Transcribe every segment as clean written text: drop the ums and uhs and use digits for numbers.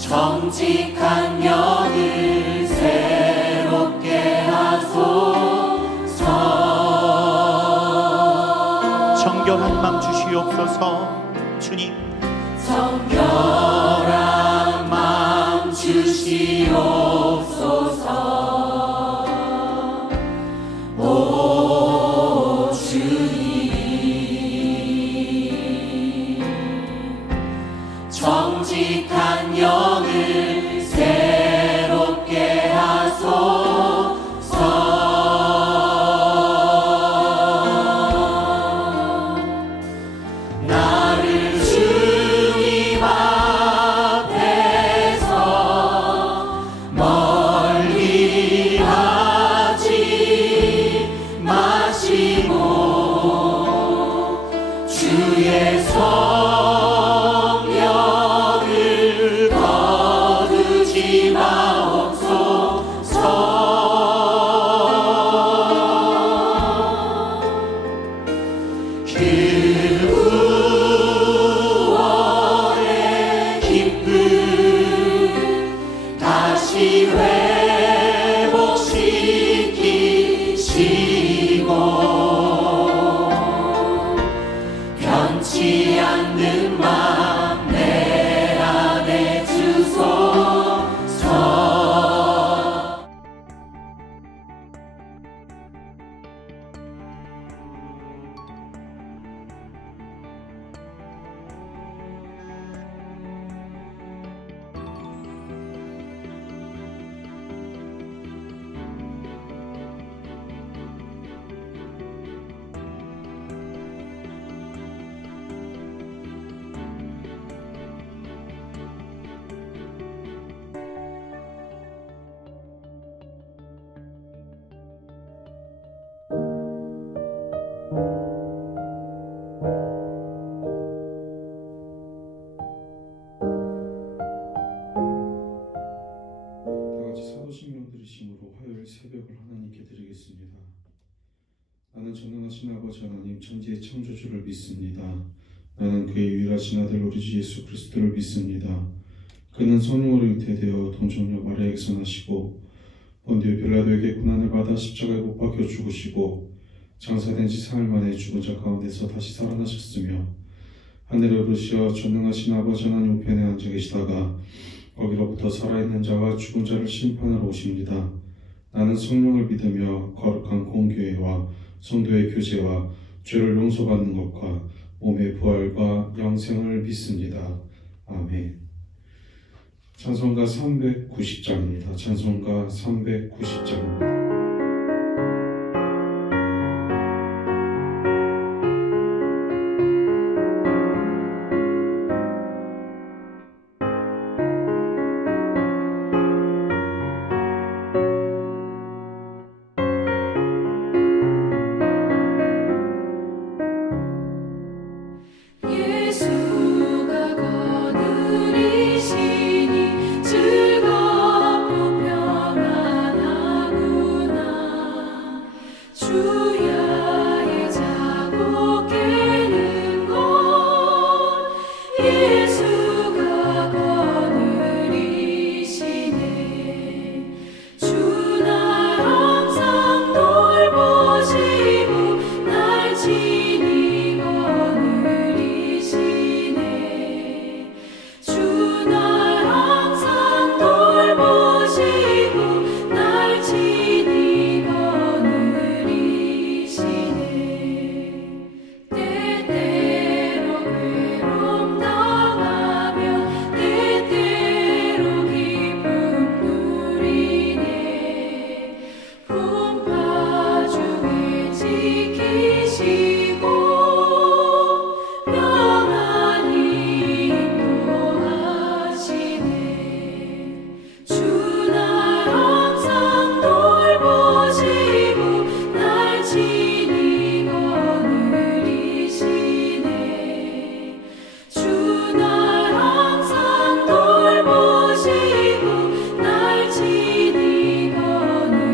정직한 영을 새롭게 하소서. 정결한 맘 주시옵소서. 주님, 정결한 맘 주시옵소서. 오 주님, 정직한 영을 새롭게 하소서. 나를 주님 앞에서 멀리 하지 마시고 주의 성령을 거두지 마옵소서. 구원의 기쁨 다시 회복시키시고 변치 않는 맘 내 안에 주소서. 다같이 사도신경 들으심으로 화요일 새벽을 하나님께 드리겠습니다. 나는 전능하신 아버지 하나님 천지의 창조주를 믿습니다. 나는 그의 유일하신 아들 우리 주 예수 그리스도를 믿습니다. 그는 성령으로 잉태되어 동정녀 마리아에게서 나시고 본디오 빌라도에게 고난을 받아 십자가에 못 박혀 죽으시고 장사된 지 사흘 만에 죽은 자 가운데서 다시 살아나셨으며 하늘에 오르시어 전능하신 아버지 하나님 우편에 앉아 계시다가 거기로부터 살아있는 자와 죽은 자를 심판하러 오십니다. 나는 성령을 믿으며 거룩한 공교회와 성도의 교제와 죄를 용서받는 것과 몸의 부활과 영생을 믿습니다. 아멘. 찬송가 390장입니다. 찬송가 390장입니다. 예수가 거느리시니 즐겁고 평안하구나. 주야의 자고 깨는 것 예수가 거느리시네. 주 날 항상 돌보시고 날 친히 거느리시네. 주 날 항상 돌보시고 날 친히 거느리시네. 때때로 괴로움 당하며 때때로 기쁨 누리네. 풍파 중에 지키시고 평안히 인도하시네. 주 날 항상 돌보시고 날 친히 거느리시네. 주 날 항상 돌보시고 날 친히 거느리시네.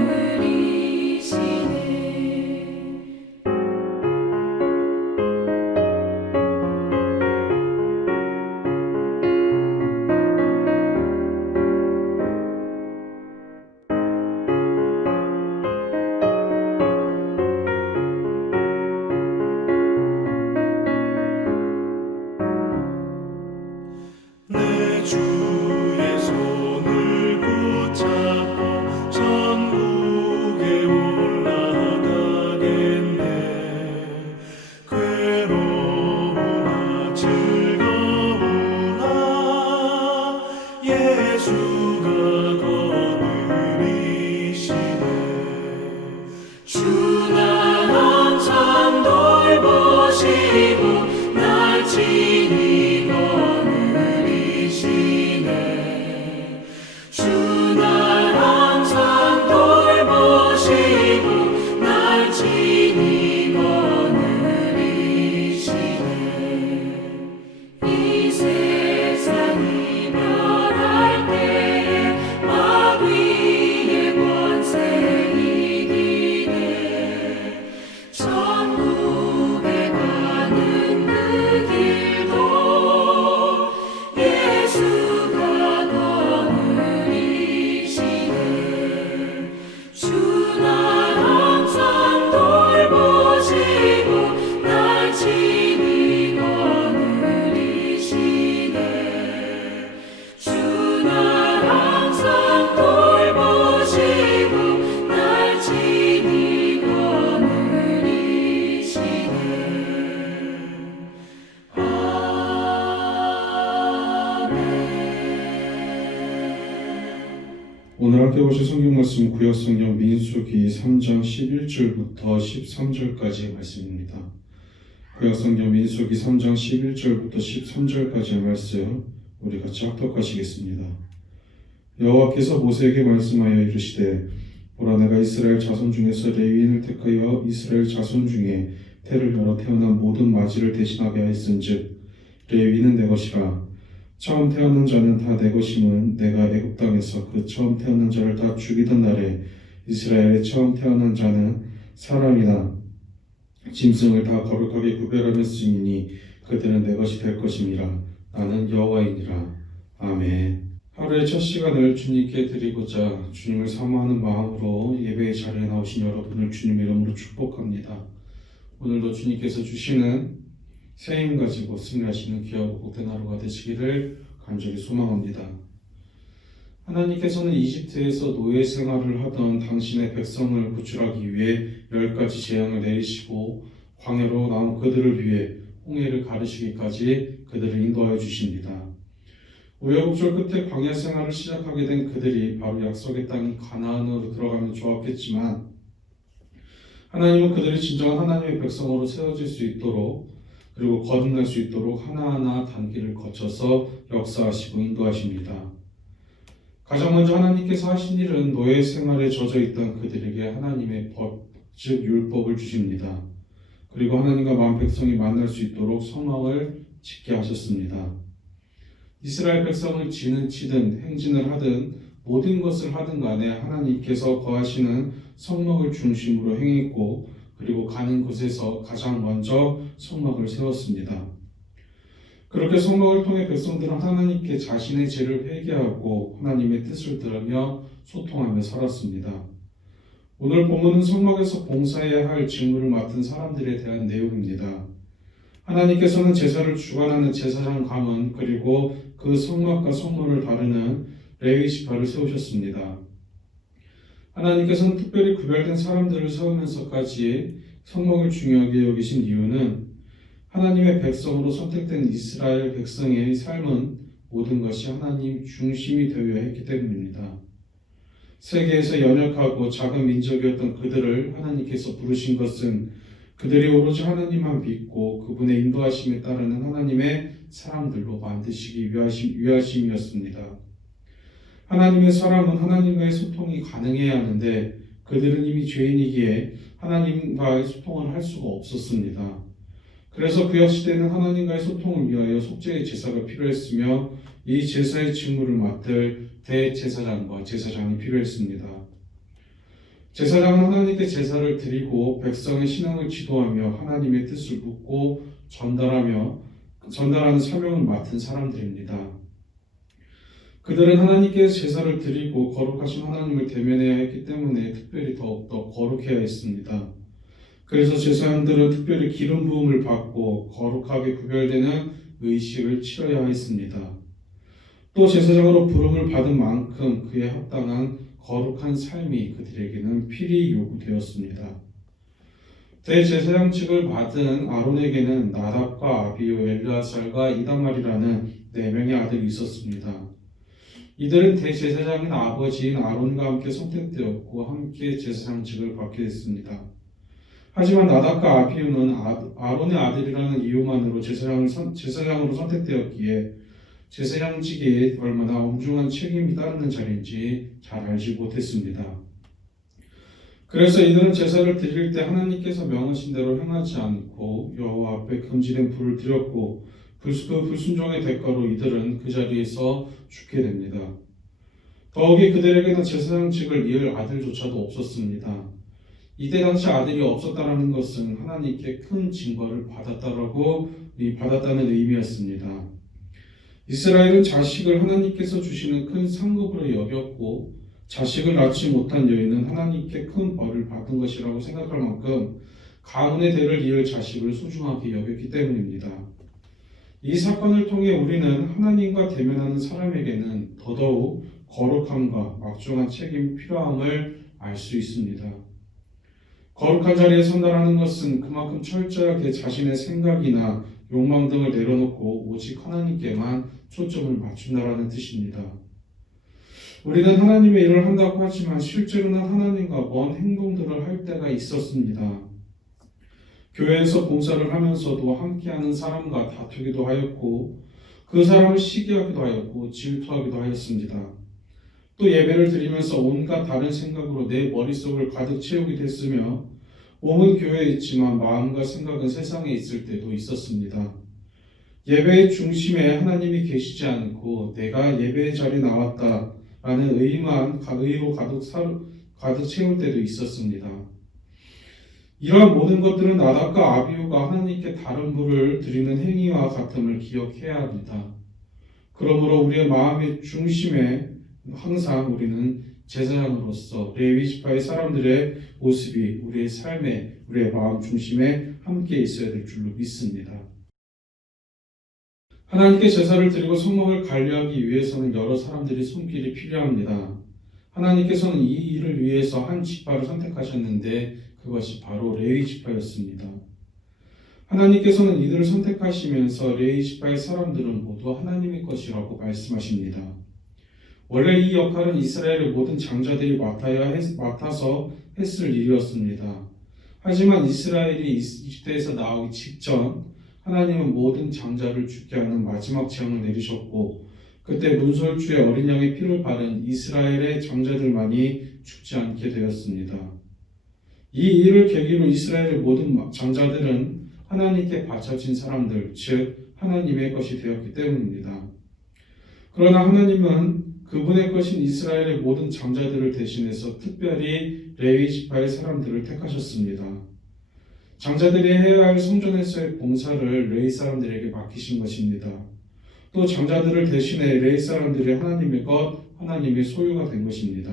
예수가 거느리시네 주 날 항상 돌보시고 날 친히 거느리시네 주 날 항상 돌보시고 날 친히 거느리시네 이 세상이 멸할 때에 마귀의 권세 이기네 천국에 가는 그 길도 예수가 거느리시네 주 날 항상 돌보시고 날 친히 거느리시네 주 날 항상 돌보시고 날 친히 거느리시네 오늘 함께 보실 성경 말씀 구약 성경 민수기 3장 11절부터 13절까지의 말씀입니다. 구약 성경 민수기 3장 11절부터 13절까지의 말씀 우리 같이 합독하시겠습니다. 여호와께서 모세에게 말씀하여 이르시되 보라 내가 이스라엘 자손 중에서 레위인을 택하여 이스라엘 자손 중에 태를 열어 태어난 모든 마지를 대신하게 하였은즉 레위인은 내 것이라 처음 태어난 자는 다 내 것임은 내가 애굽 땅에서 그 처음 태어난 자를 다 죽이던 날에 이스라엘의 처음 태어난 자는 사람이나 짐승을 다 거룩하게 구별하였으니 그들은 내 것이 될 것임이라. 나는 여호와이니라. 아멘. 하루의 첫 시간을 주님께 드리고자 주님을 사모하는 마음으로 예배의 자리에 나오신 여러분을 주님의 이름으로 축복합니다. 오늘도 주님께서 주시는 새 힘 가지고 승리하시는 귀하고 복된 하루가 되시기를 간절히 소망합니다. 하나님께서는 이집트에서 노예 생활을 하던 당신의 백성을 구출하기 위해 10가지 재앙을 내리시고 광야로 나온 그들을 위해 홍해를 가르시기까지 그들을 인도하여 주십니다. 우여곡절 끝에 광야 생활을 시작하게 된 그들이 바로 약속의 땅인 가나안으로 들어가면 좋았겠지만 하나님은 그들이 진정한 하나님의 백성으로 세워질 수 있도록 그리고 거듭날 수 있도록 하나하나 단계를 거쳐서 역사하시고 인도하십니다. 가장 먼저 하나님께서 하신 일은 노예 생활에 젖어 있던 그들에게 하나님의 법, 즉 율법을 주십니다. 그리고 하나님과 만 백성이 만날 수 있도록 성막을 짓게 하셨습니다. 이스라엘 백성을 지는 치든 행진을 하든 모든 것을 하든 간에 하나님께서 거하시는 성막을 중심으로 행했고 그리고 가는 곳에서 가장 먼저 성막을 세웠습니다. 그렇게 성막을 통해 백성들은 하나님께 자신의 죄를 회개하고 하나님의 뜻을 들으며 소통하며 살았습니다. 오늘 본문은 성막에서 봉사해야 할 직무를 맡은 사람들에 대한 내용입니다. 하나님께서는 제사를 주관하는 제사장 가문 그리고 그 성막과 성물을 다루는 레위 지파를 세우셨습니다. 하나님께서는 특별히 구별된 사람들을 세우면서까지 성막을 중요하게 여기신 이유는 하나님의 백성으로 선택된 이스라엘 백성의 삶은 모든 것이 하나님 중심이 되어야 했기 때문입니다. 세계에서 연약하고 작은 민족이었던 그들을 하나님께서 부르신 것은 그들이 오로지 하나님만 믿고 그분의 인도하심에 따르는 하나님의 사람들로 만드시기 위하심이었습니다. 하나님의 사람은 하나님과의 소통이 가능해야 하는데 그들은 이미 죄인이기에 하나님과의 소통을 할 수가 없었습니다. 그래서 구약 시대에는 하나님과의 소통을 위하여 속죄의 제사가 필요했으며 이 제사의 직무를 맡을 대제사장과 제사장이 필요했습니다. 제사장은 하나님께 제사를 드리고 백성의 신앙을 지도하며 하나님의 뜻을 묻고 전달하는 사명을 맡은 사람들입니다. 그들은 하나님께 제사를 드리고 거룩하신 하나님을 대면해야 했기 때문에 특별히 더욱더 거룩해야 했습니다. 그래서 제사장들은 특별히 기름 부음을 받고 거룩하게 구별되는 의식을 치러야 했습니다. 또 제사장으로 부름을 받은 만큼 그에 합당한 거룩한 삶이 그들에게는 필히 요구되었습니다. 대제사장직을 받은 아론에게는 나답과 아비요, 엘르아살과 이다말이라는 4명의 아들이 있었습니다. 이들은 대제사장인 아버지인 아론과 함께 선택되었고 함께 제사장직을 받게 됐습니다. 하지만 나답과 아비후는 아론의 아들이라는 이유만으로 제사장으로 선택되었기에 제사장직이 얼마나 엄중한 책임이 따르는 자리인지 잘 알지 못했습니다. 그래서 이들은 제사를 드릴 때 하나님께서 명하신 대로 행하지 않고 여호와 앞에 금지된 불을 드렸고 그 불순종의 대가로 이들은 그 자리에서 죽게 됩니다. 더욱이 그들에게는 제사장직을 이을 아들조차도 없었습니다. 이때 당시 아들이 없었다는 것은 하나님께 큰 징벌을 받았다는 의미였습니다. 이스라엘은 자식을 하나님께서 주시는 큰 상급으로 여겼고 자식을 낳지 못한 여인은 하나님께 큰 벌을 받은 것이라고 생각할 만큼 가문의 대를 이을 자식을 소중하게 여겼기 때문입니다. 이 사건을 통해 우리는 하나님과 대면하는 사람에게는 더더욱 거룩함과 막중한 책임이 필요함을 알 수 있습니다. 거룩한 자리에 선다라는 것은 그만큼 철저하게 자신의 생각이나 욕망 등을 내려놓고 오직 하나님께만 초점을 맞춘다라는 뜻입니다. 우리는 하나님의 일을 한다고 하지만 실제로는 하나님과 먼 행동들을 할 때가 있었습니다. 교회에서 봉사를 하면서도 함께하는 사람과 다투기도 하였고 그 사람을 시기하기도 하였고 질투하기도 하였습니다. 또 예배를 드리면서 온갖 다른 생각으로 내 머릿속을 가득 채우게 됐으며 몸은 교회에 있지만 마음과 생각은 세상에 있을 때도 있었습니다. 예배의 중심에 하나님이 계시지 않고 내가 예배의 자리에 나왔다라는 의로 가득 채울 때도 있었습니다. 이러한 모든 것들은 나답과 아비후가 하나님께 다른 불을 드리는 행위와 같음을 기억해야 합니다. 그러므로 우리의 마음의 중심에 항상 우리는 제사장으로서 레위 지파의 사람들의 모습이 우리의 삶에, 우리의 마음 중심에 함께 있어야 될 줄로 믿습니다. 하나님께 제사를 드리고 성막을 관리하기 위해서는 여러 사람들이 손길이 필요합니다. 하나님께서는 이 일을 위해서 한 지파를 선택하셨는데 그것이 바로 레위 지파였습니다. 하나님께서는 이들을 선택하시면서 레위 지파의 사람들은 모두 하나님의 것이라고 말씀하십니다. 원래 이 역할은 이스라엘의 모든 장자들이 맡아서 했을 일이었습니다. 하지만 이스라엘이 이집트에서 나오기 직전 하나님은 모든 장자를 죽게 하는 마지막 재앙을 내리셨고 그때 문설주의 어린 양의 피를 바른 이스라엘의 장자들만이 죽지 않게 되었습니다. 이 일을 계기로 이스라엘의 모든 장자들은 하나님께 바쳐진 사람들, 즉 하나님의 것이 되었기 때문입니다. 그러나 하나님은 그분의 것인 이스라엘의 모든 장자들을 대신해서 특별히 레위 지파의 사람들을 택하셨습니다. 장자들이 해야 할 성전에서의 봉사를 레위 사람들에게 맡기신 것입니다. 또 장자들을 대신해 레위 사람들이 하나님의 것, 하나님의 소유가 된 것입니다.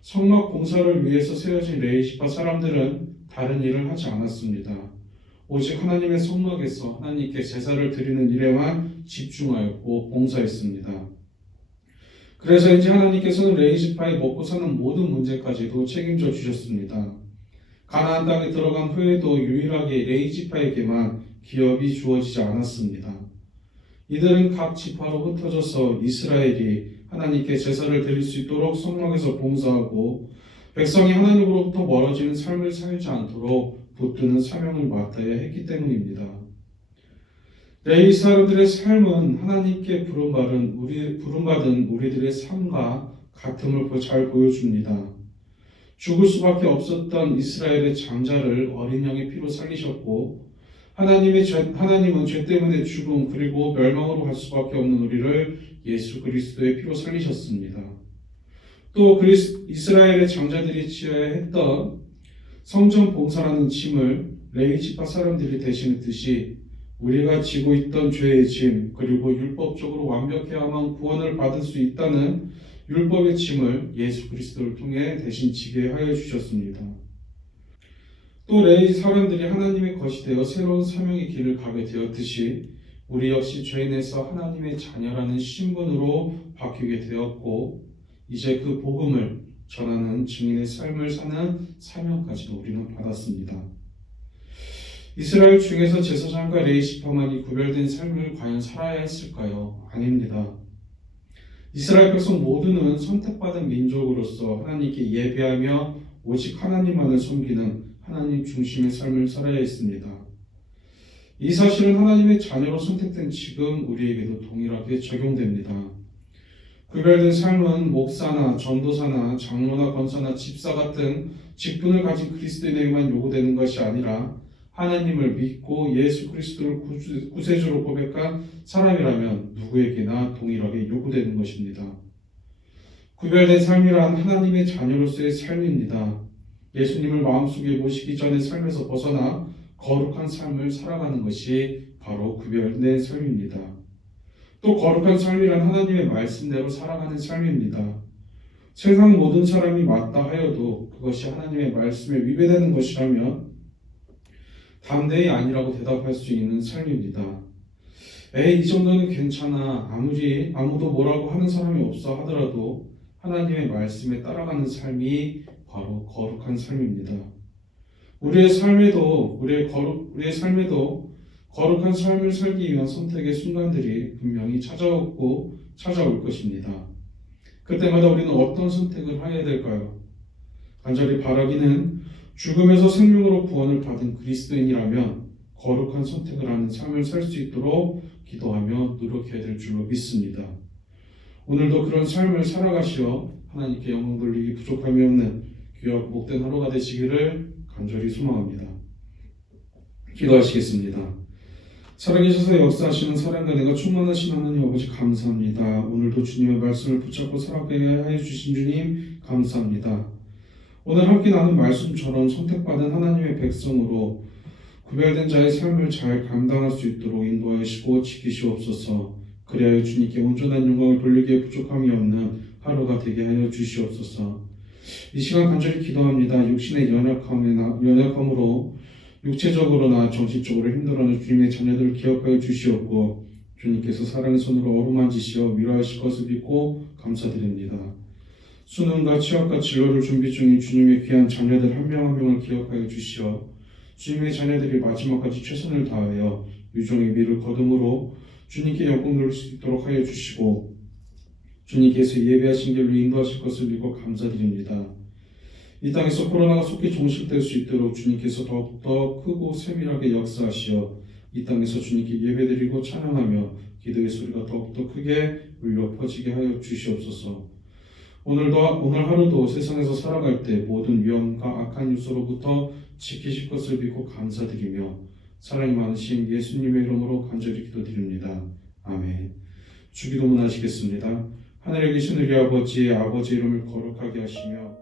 성막 봉사를 위해서 세워진 레위 지파 사람들은 다른 일을 하지 않았습니다. 오직 하나님의 성막에서 하나님께 제사를 드리는 일에만 집중하였고 봉사했습니다. 그래서 이제 하나님께서는 레위 지파의 먹고 사는 모든 문제까지도 책임져 주셨습니다. 가나안 땅에 들어간 후에도 유일하게 레위 지파에게만 기업이 주어지지 않았습니다. 이들은 각 지파로 흩어져서 이스라엘이 하나님께 제사를 드릴 수 있도록 성막에서 봉사하고 백성이 하나님으로부터 멀어지는 삶을 살지 않도록 붙드는 사명을 맡아야 했기 때문입니다. 레위 사람들의 삶은 하나님께 부름받은 우리들의 삶과 같음을 잘 보여줍니다. 죽을 수밖에 없었던 이스라엘의 장자를 어린 양의 피로 살리셨고 하나님은 죄 때문에 죽음 그리고 멸망으로 갈 수밖에 없는 우리를 예수 그리스도의 피로 살리셨습니다. 또 이스라엘의 장자들이 지어야 했던 성전 봉사라는 짐을 레위 지파 사람들이 대신했듯이 우리가 지고 있던 죄의 짐 그리고 율법적으로 완벽해야만 구원을 받을 수 있다는 율법의 짐을 예수 그리스도를 통해 대신 지게 하여 주셨습니다. 또 레위 사람들이 하나님의 것이 되어 새로운 사명의 길을 가게 되었듯이 우리 역시 죄인에서 하나님의 자녀라는 신분으로 바뀌게 되었고 이제 그 복음을 전하는 증인의 삶을 사는 사명까지도 우리는 받았습니다. 이스라엘 중에서 제사장과 레위 지파만이 구별된 삶을 과연 살아야 했을까요? 아닙니다. 이스라엘 백성 모두는 선택받은 민족으로서 하나님께 예배하며 오직 하나님만을 섬기는 하나님 중심의 삶을 살아야 했습니다. 이 사실은 하나님의 자녀로 선택된 지금 우리에게도 동일하게 적용됩니다. 구별된 삶은 목사나 전도사나 장로나 권사나 집사 같은 직분을 가진 그리스도인에게만 요구되는 것이 아니라 하나님을 믿고 예수 그리스도를 구세주로 고백한 사람이라면 누구에게나 동일하게 요구되는 것입니다. 구별된 삶이란 하나님의 자녀로서의 삶입니다. 예수님을 마음속에 모시기 전의 삶에서 벗어나 거룩한 삶을 살아가는 것이 바로 구별된 삶입니다. 또 거룩한 삶이란 하나님의 말씀대로 살아가는 삶입니다. 세상 모든 사람이 맞다 하여도 그것이 하나님의 말씀에 위배되는 것이라면 담대히 아니라고 대답할 수 있는 삶입니다. 이 정도는 괜찮아. 아무도 뭐라고 하는 사람이 없어 하더라도 하나님의 말씀에 따라가는 삶이 바로 거룩한 삶입니다. 우리의 삶에도 거룩한 삶을 살기 위한 선택의 순간들이 분명히 찾아올 것입니다. 그때마다 우리는 어떤 선택을 해야 될까요? 간절히 바라기는 죽음에서 생명으로 구원을 받은 그리스도인이라면 거룩한 선택을 하는 삶을 살 수 있도록 기도하며 노력해야 될 줄로 믿습니다. 오늘도 그런 삶을 살아가시어 하나님께 영광 돌리기 부족함이 없는 귀하고 복된 하루가 되시기를 간절히 소망합니다. 기도하시겠습니다. 살아계셔서 역사하시는 사랑과 내가 충만하신 하나님 아버지 감사합니다. 오늘도 주님의 말씀을 붙잡고 살아가게 하여 주신 주님 감사합니다. 오늘 함께 나눈 말씀처럼 선택받은 하나님의 백성으로 구별된 자의 삶을 잘 감당할 수 있도록 인도하시고 지키시옵소서. 그리하여 주님께 온전한 영광을 돌리기에 부족함이 없는 하루가 되게 하여 주시옵소서. 이 시간 간절히 기도합니다. 육신의 연약함으로 육체적으로나 정신적으로 힘들어하는 주님의 자녀들을 기억하여 주시옵고 주님께서 사랑의 손으로 어루만지시어 위로하실 것을 믿고 감사드립니다. 수능과 취업과 진로를 준비 중인 주님의 귀한 자녀들 한 명 한 명을 기억하여 주시어 주님의 자녀들이 마지막까지 최선을 다하여 유종의 미를 거둠으로 주님께 영광 돌릴 수 있도록 하여 주시고 주님께서 예배하신 길로 인도하실 것을 믿고 감사드립니다. 이 땅에서 코로나가 속히 종식될 수 있도록 주님께서 더욱더 크고 세밀하게 역사하시어 이 땅에서 주님께 예배드리고 찬양하며 기도의 소리가 더욱더 크게 울려 퍼지게 하여 주시옵소서. 오늘 하루도 세상에서 살아갈 때 모든 위험과 악한 요소로부터 지키실 것을 믿고 감사드리며 사랑이 많으신 예수님의 이름으로 간절히 기도드립니다. 아멘. 주기도문 하시겠습니다. 하늘에 계신 우리 아버지 이름을 거룩하게 하시며